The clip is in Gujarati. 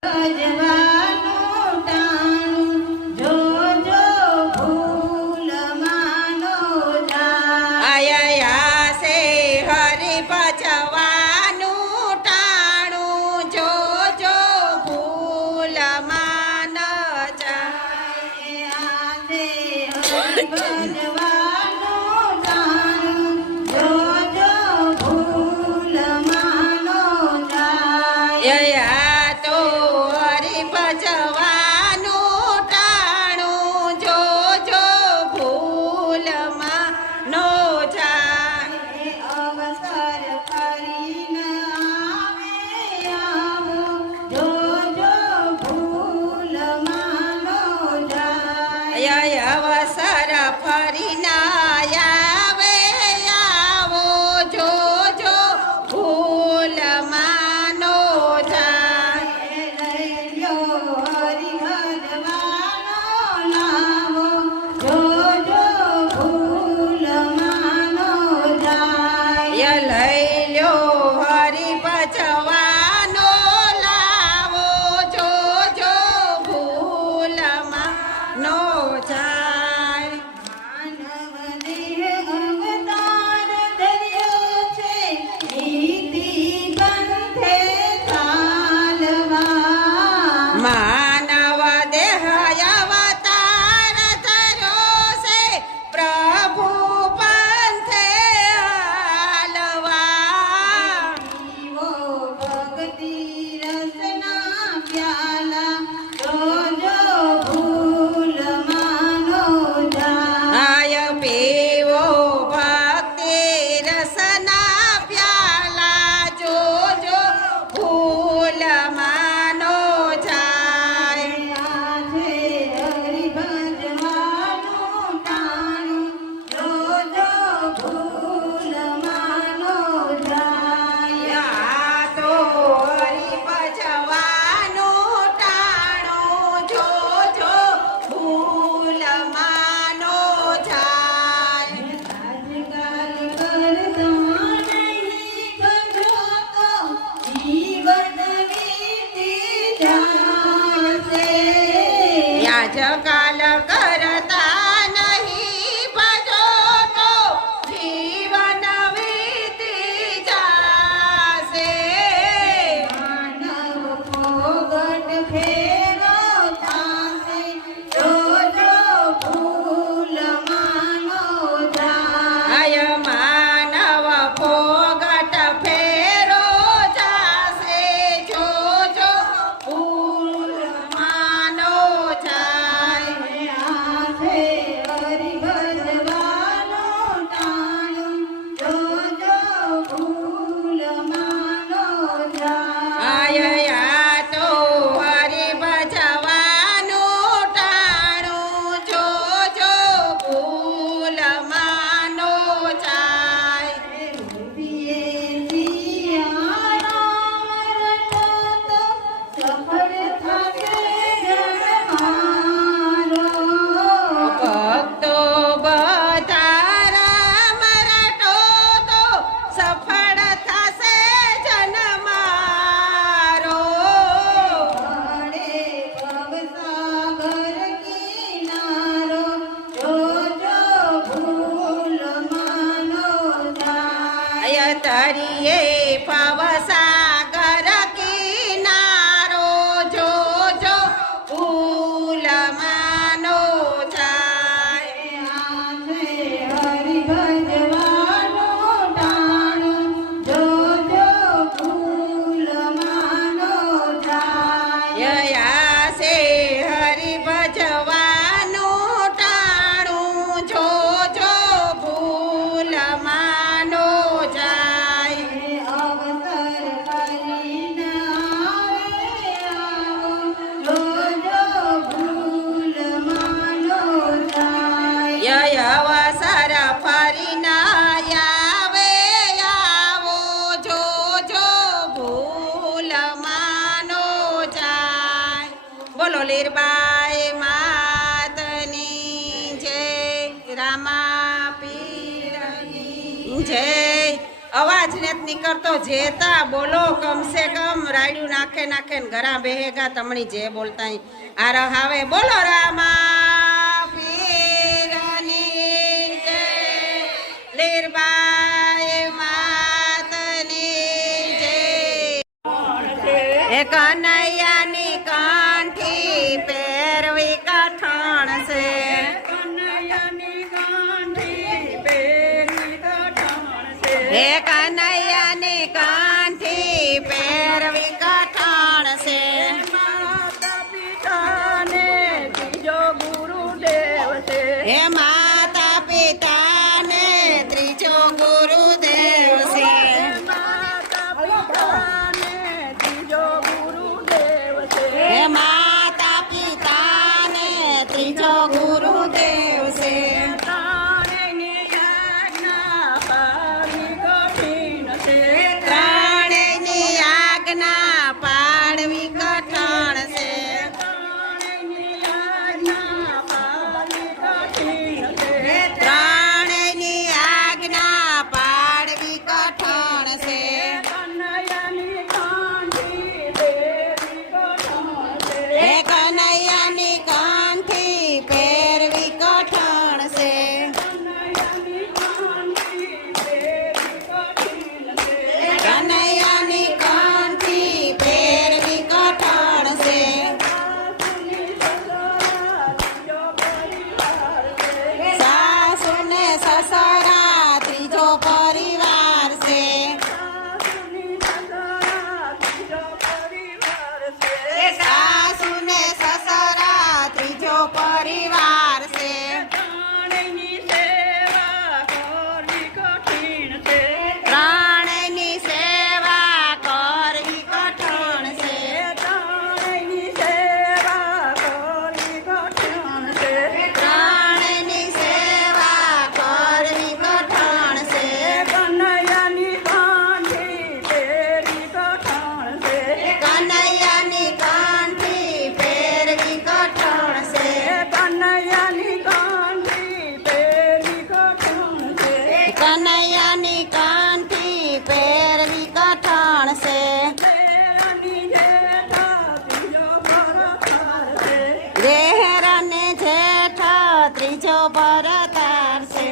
再见了 yeah. જય. અવાજ નેત નીકળતો, જેતા બોલો કમસે કમ, રાયડું નાખે નાખે ને ઘરા બેહેગા તમણી જે બોલતા. આ રહાવે બોલો રામા પીરની જય. લીરબાઈ માતની જય. એ હે કનૈયાની que nada. કનૈયાની કાંઠી પહેરવી કઠણ છે. અને જેઠ ત્રીજો ભરતાર છે.